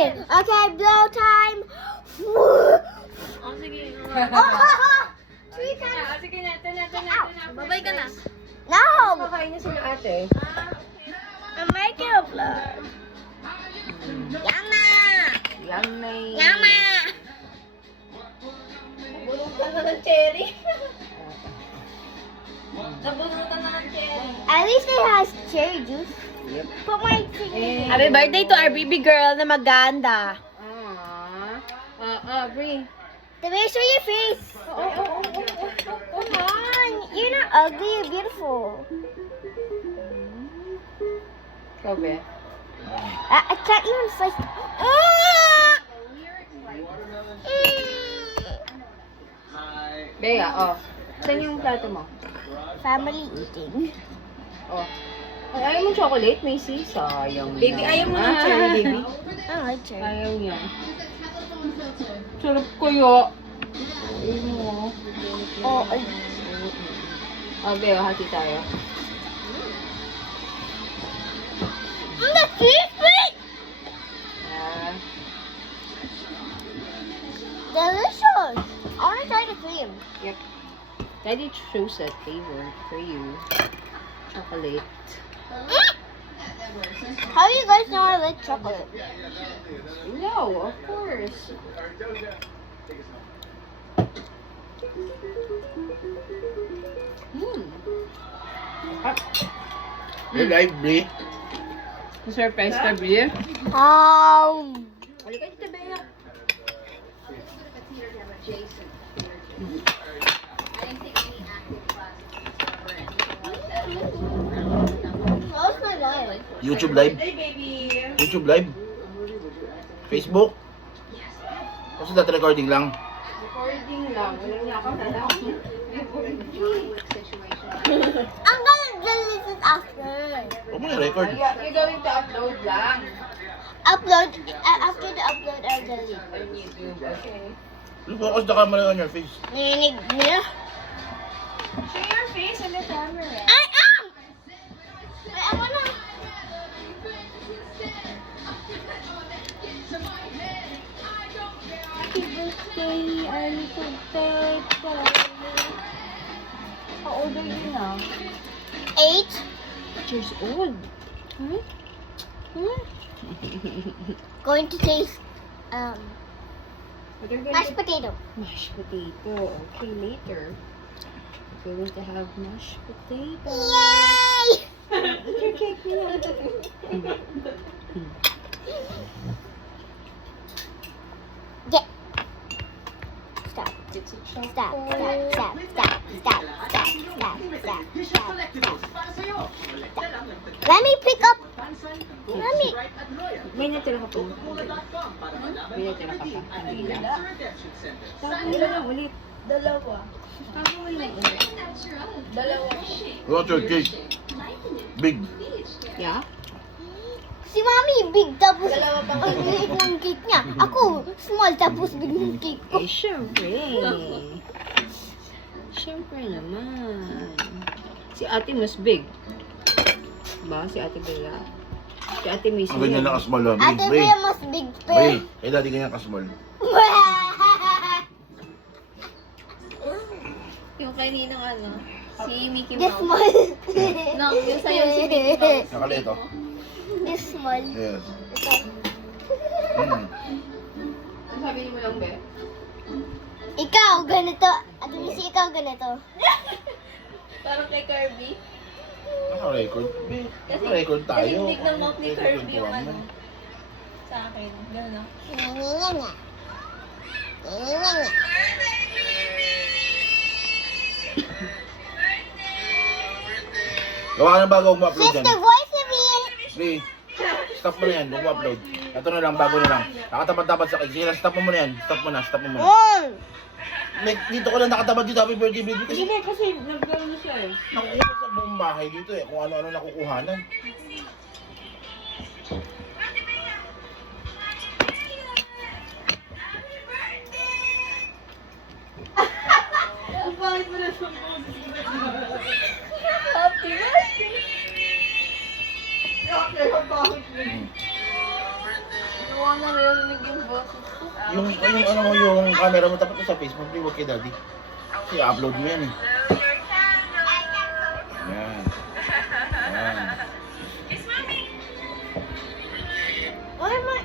Okay, okay, blow time. Oh, sige. Three times. Sige na, ito na. Babay ka na. No! Makain niya sila ate. I'm making a vlog. Yama! Yummy. Yama! Nabunutan na ng cherry. Nabunutan na ng cherry. At least it has cherry juice. Yep. Put my tea. Happy birthday to our baby girl na maganda. Aww. Brie. Show your face. Come on. You're not ugly, you're beautiful. Ikaw, be? I can't even slice. Bea, oh. Saan yung plato mo? Family eating. Oh. Ay, ayaw mo chocolate, Macy? Sayang Baby, yan. ayaw mo ng cherry, baby. I don't like cherry. Ayaw niya. Sarap kaya. Ayaw mo. Oh, Oh, Bea, hati tayo. the cheese Ah. delicious. I want to try the cream. Yep. Daddy chose a flavor for you. Chocolate. How do you guys know I like chocolate? No, of course. Hey, live, Brie. Surprise ka, Brie? Halika dito, Bea. Close my eyes. YouTube live. Hey, baby. YouTube live. Facebook. Kasi dati recording lang. Recording lang. Walang yakap na lang. I'm gonna delete this after. Huwag mo na-record. You're going to upload lang. Upload. After the upload, I'll delete. On YouTube, okay. Focus the camera on your face. Ninig niya. Show your face on the camera. I am! I wanna... Happy birthday, I'm so How old are you now? 8. 8 years old. Going to taste What are you going mashed potato. Mashed potato. Okay, later. We're going to have mashed potato. Yay! Eat your cake, Mia. Get. Stop. Stop. Stop. Stop. Stop. Stop. Stop. Stop. Stop. Let me pick up. Let me. May natira ka po. May natira ka pa. Kanina. Tapos mo lang ulit. Dalawa. Tapos mo lang ulit. Dalawa. What's your cake? Big. Yeah? Si Mami big tapos ang liit ng cake niya. Ako small tapos big ng cake ko. Eh, syempre. Syempre naman. Si ate mas big. Ba? Si ate Bella. Si ate Macy. Ang ganyan lang kasmal lang. Ate Brie. Bea mas big Brie. pero... Eh, dati ganyan kasmal. Yung kaninang ano, si Mickey This Mouse. small. No, yung sa'yo si Mickey Mouse. Nakaliit oh. This small. Yes. Ito. Mm. Ano sabi mo lang, Be? Ikaw ganito. Ate Missy, ikaw ganito. Parang kay Kirby. Naka-record. Brie, naka-record tayo. Kasi hindi ng mouth ni Record Kirby ko yung naman. ano. Sa akin. Ganun no? Gawa ka ng bago huwag mo-upload yan. Sister, voice reveal. Brie, stop mo na yan. Huwag mo-upload. Ito na lang, bago na lang. Nakatapat-tapat sa cake. Sige lang, stop mo muna yan. Stop mo na, stop mo muna. Dito ko lang nakatapat dito, happy birthday baby. Kasi Hindi, kasi nag-gano siya eh. nakukuha sa buong bahay dito eh. Kung ano-ano nakukuhanan. Ang pangit mo na sa Happy birthday! Mm. Nawan naririnig yung boses ko. Yung ano mo, yung camera mo, tapat mo sa face mo, huwag kay daddy. Kasi upload mo yan eh. Yan. Yan. Why am I?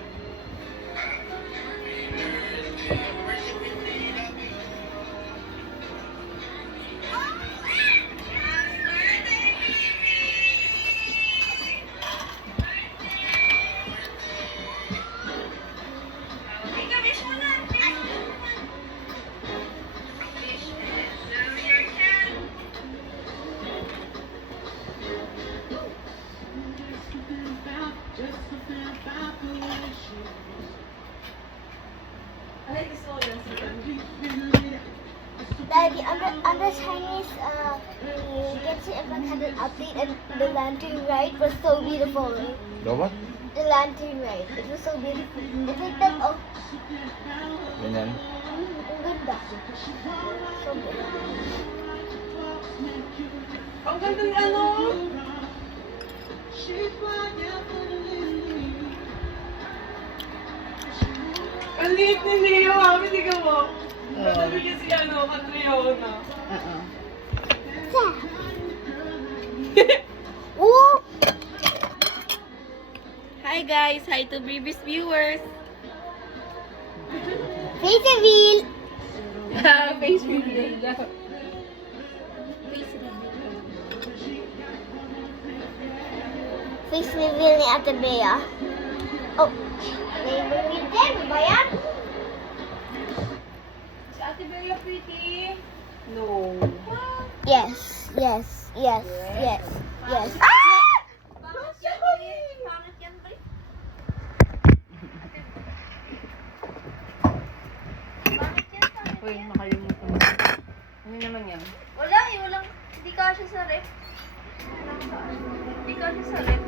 Ay, gusto ko yun. Daddy, on the Chinese, Genshin Impact had an update and the lantern ride was so beautiful. Dapat? The lantern ride, it was so beautiful. It's like that, oh, Ganyan. ang ganda. So good. Ang ganda ng ano? Ang liit ni Leo, mami, di ka mo. Patabi niya si ano, Catriona. Oo. Oh! Hi guys, hi to previous viewers. Face reveal! Face reveal. Face reveal ni Ate Bea. Oh, may reveal din, ba yan? Si Ate Bella pretty. No. Yes, yes, yes, yes, yes. Bakit yan, Pre? Bakit yan, Pre? Bakit yan, Pre? Uy, nakalimutan mo. Ano naman yan? Wala eh, walang, hindi kasya sa rep. Hindi kasya sa rep.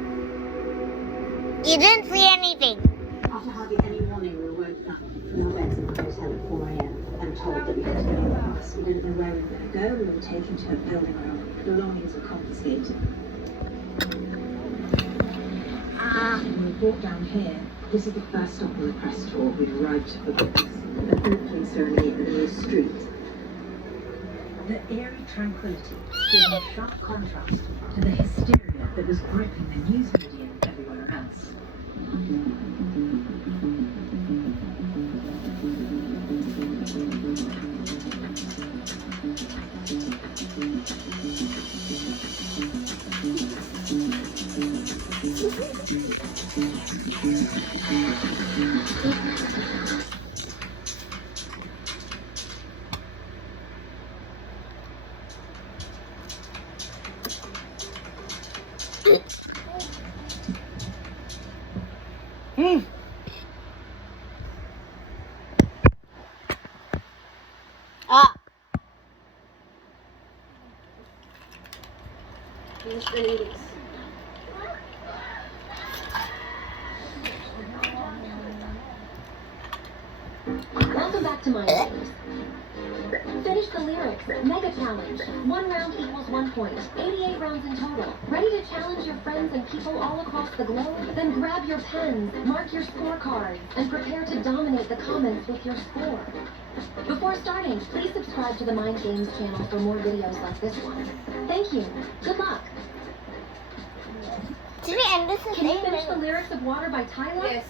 You didn't see anything. After hardly any warning, we were woken up from our beds in the hotel at 4 a.m. and told that we had to go to the bus. We didn't know where we were going to go. We were taken to a building where our belongings were confiscated. And we were brought down here. This is the first stop on the press tour. We'd arrived for the bus. A food police ceremony in the news street. The eerie tranquility stood in sharp contrast to the hysteria that was gripping the news media everywhere else. Ah, Finish the lyrics. Welcome back to my games. Finish the lyrics. Mega challenge. 1 round equals 1 point. 88 rounds in total. Ready to challenge your friends and people all across the globe? Then grab your pens, mark your scorecards, and prepare to dominate the comments with your score. Before starting, please subscribe to the Mind Games channel for more videos like this one. Thank you. Good luck. did we end this in Can you 8 finish the minutes? lyrics of Water by Tyler? Yes.